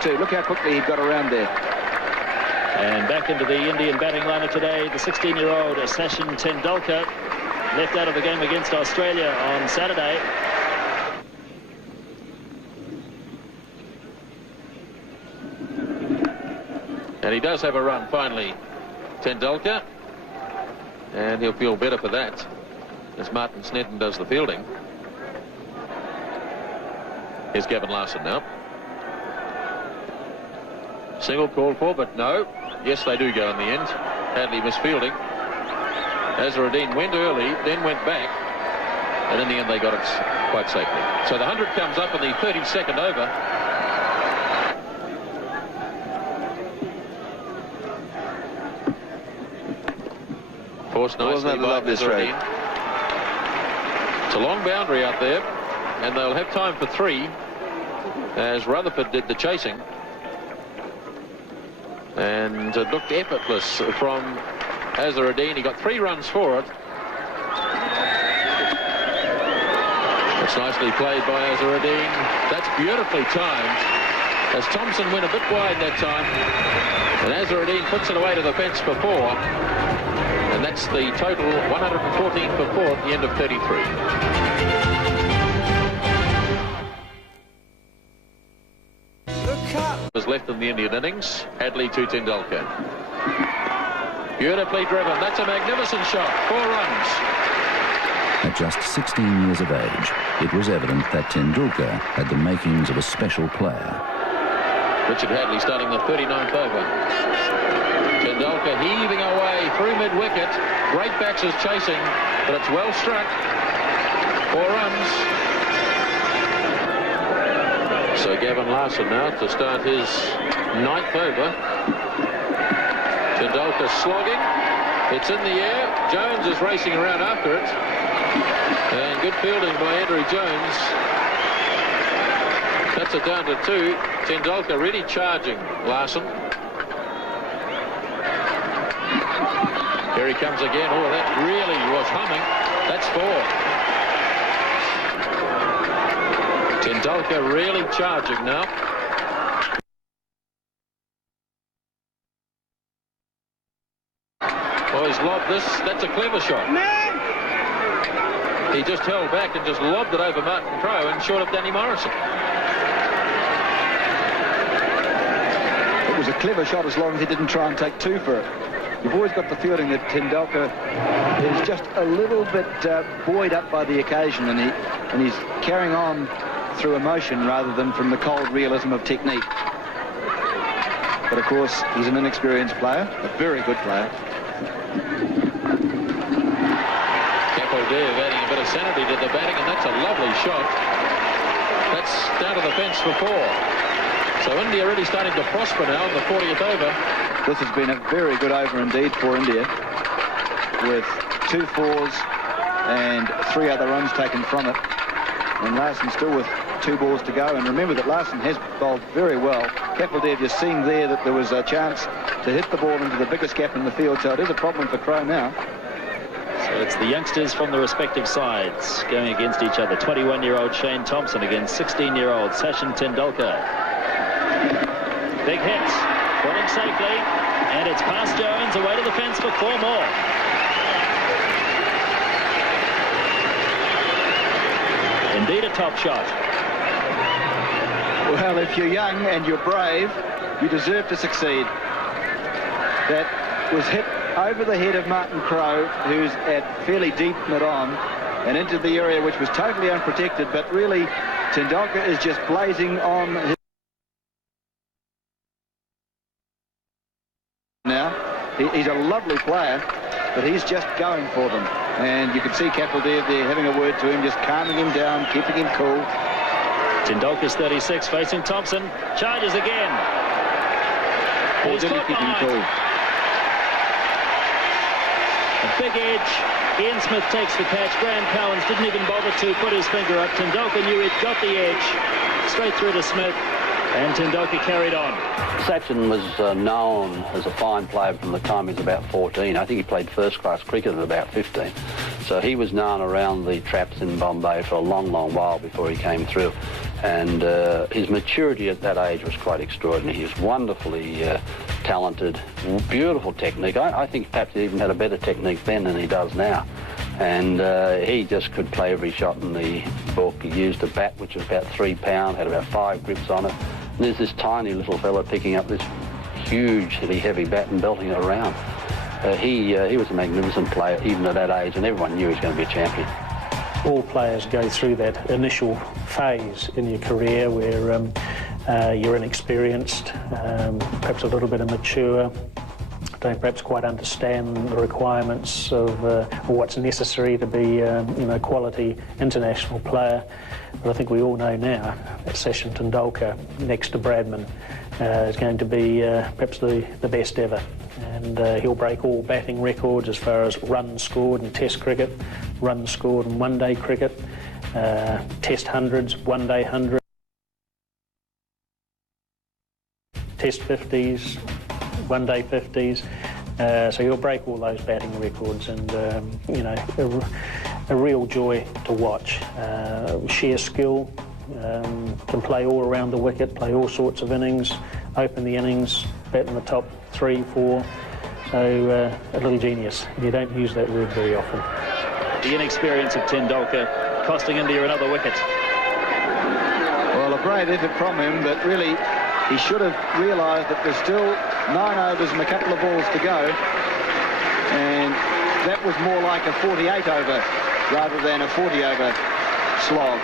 2. Look how quickly he got around there. And back into the Indian batting lineup today, the 16-year-old Sachin Tendulkar, left out of the game against Australia on Saturday. And he does have a run finally, Tendulkar, and he'll feel better for that as Martin Snedden does the fielding. Here's Gavin Larson now. Single called for, but no. Yes, they do go in the end. Hadley misfielding. Azharuddin went early, then went back, and in the end they got it quite safely. So the 100 comes up in the 32nd over. Forced nicely by Azharuddin. It's a long boundary out there, and they'll have time for 3 as Rutherford did the chasing. And it looked effortless from Azharuddin. He got 3 runs for it. It's nicely played by Azharuddin. That's beautifully timed, as Thompson went a bit wide that time, and Azharuddin puts it away to the fence for 4. And that's the total, 114 for 4 at the end of 33. Was left in the Indian innings. Hadley to Tendulkar. Beautifully driven. That's a magnificent shot. 4 runs. At just 16 years of age, it was evident that Tendulkar had the makings of a special player. Richard Hadley starting the 39th over. Tendulkar heaving away through mid-wicket. Great backs is chasing, but it's well struck. 4 runs. So Gavin Larson now to start his 9th over. Tendulkar slogging. It's in the air. Jones is racing around after it. And good fielding by Andrew Jones. That's it down to 2. Tendulkar really charging Larson. Here he comes again. Oh, that really was humming. That's 4. Tendulkar really charging now. Oh, he's lobbed this. That's a clever shot. He just held back and just lobbed it over Martin Crowe and short of Danny Morrison. It was a clever shot as long as he didn't try and take 2 for it. You've always got the feeling that Tendulkar is just a little bit buoyed up by the occasion, and he's carrying on through emotion rather than from the cold realism of technique. But of course, he's an inexperienced player, a very good player. Capaldive adding a bit of sanity to the batting, and that's a lovely shot. That's down to the fence for 4. So India really starting to prosper now in the 40th over. This has been a very good over indeed for India, with 2 4s and 3 other runs taken from it. And Larson still with 2 balls to go. And remember that Larson has bowled very well. Capaldive just seeing there that there was a chance to hit the ball into the biggest gap in the field. So it is a problem for Crowe now. So it's the youngsters from the respective sides going against each other. 21-year-old Shane Thompson against 16-year-old Sachin Tendulkar. Big hits. Falling safely. And it's past Jones, away to the fence for 4 more. Indeed a top shot. Well, if you're young and you're brave, you deserve to succeed. That was hit over the head of Martin Crowe, who's at fairly deep mid-on, and into the area which was totally unprotected, but really Tendulkar is just blazing on his... Now, he's a lovely player, but he's just going for them. And you can see Capaldive there having a word to him, just calming him down, keeping him cool. Tendulkar's 36, facing Thompson. Charges again. Or did he keep him cool? A big edge. Ian Smith takes the catch. Graham Cowans didn't even bother to put his finger up. Tendulkar knew he'd got the edge. Straight through to Smith. And Tendulkar carried on. Sachin was known as a fine player from the time he was about 14. I think he played first-class cricket at about 15. So he was known around the traps in Bombay for a long, long while before he came through. And his maturity at that age was quite extraordinary. He was wonderfully talented, beautiful technique. I think perhaps he even had a better technique then than he does now. And he just could play every shot in the book. He used a bat which was about 3 pound, had about 5 grips on it. And there's this tiny little fella picking up this hugely heavy bat and belting it around. He was a magnificent player even at that age, and everyone knew he was going to be a champion. All players go through that initial phase in your career where you're inexperienced, perhaps a little bit immature, don't perhaps quite understand the requirements of what's necessary to be a quality international player. But I think we all know now that Sachin Tendulkar next to Bradman is going to be perhaps the best ever. And he'll break all batting records as far as runs scored in Test cricket, runs scored in one-day cricket, Test hundreds, one-day hundreds, Test 50s, one-day 50s. So he'll break all those batting records, and a real joy to watch. Sheer skill, can play all around the wicket, play all sorts of innings, open the innings, bat in the top 3, 4. So a little genius. You don't use that word very often. The inexperience of Tendulkar costing India another wicket. Well, a brave effort from him, but really he should have realised that there's still 9 overs and a couple of balls to go, and that was more like a 48 over rather than a 40 over slog.